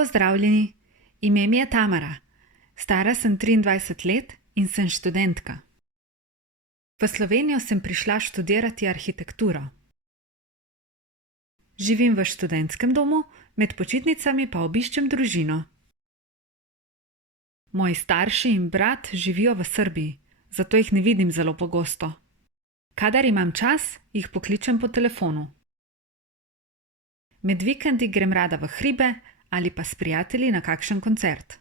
Pozdravljeni, ime mi je Tamara. Stara sem 23 let in sem študentka. V Slovenijo sem prišla študirati arhitekturo. Živim v študentskem domu, med počitnicami pa obiščem družino. Moji starši in brat živijo v Srbiji, zato jih ne vidim zelo pogosto. Kadar imam čas, jih pokličem po telefonu. Med vikendi grem rada v hribe ali pa s prijatelji na kakšen koncert.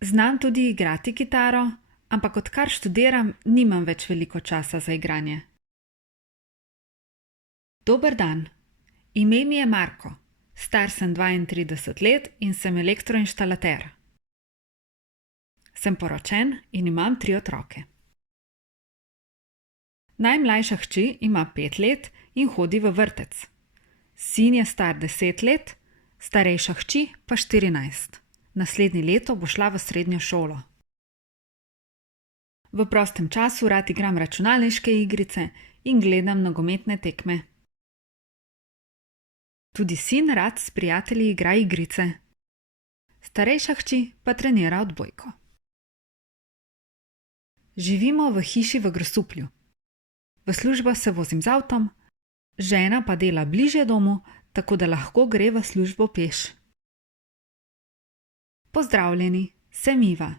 Znam tudi igrati kitaro, ampak odkar študiram, nimam več veliko časa za igranje. Dober dan, ime mi je Marko, star sem 32 let in sem elektroinštalater. Sem poročen in imam 3 otroke. Najmlajša hči ima 5 let in hodi v vrtec. Sin je star 10 let, starejša hči pa 14. Naslednje leto bo šla v srednjo šolo. V prostem času rad igram računalniške igrice in gledam nogometne tekme. Tudi sin rad s prijatelji igra igrice. Starejša hči pa trenira odbojko. Živimo v hiši v Grosuplju. V službo se vozim z avtom, žena pa dela bližje domu, tako da lahko gre v službo peš. Pozdravljeni, sem Iva.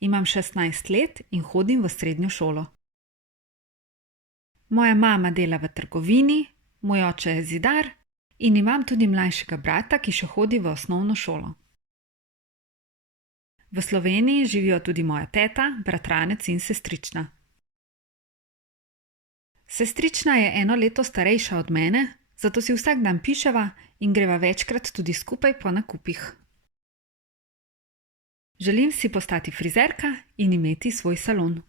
Imam 16 let in hodim v srednjo šolo. Moja mama dela v trgovini, moj oče je zidar in imam tudi mlajšega brata, ki še hodi v osnovno šolo. V Sloveniji živijo tudi moja teta, bratranec in sestrična. Sestrična je 1 leto starejša od mene, zato si vsak dan piševa in greva večkrat tudi skupaj po nakupih. Želim si postati frizerka in imeti svoj salon.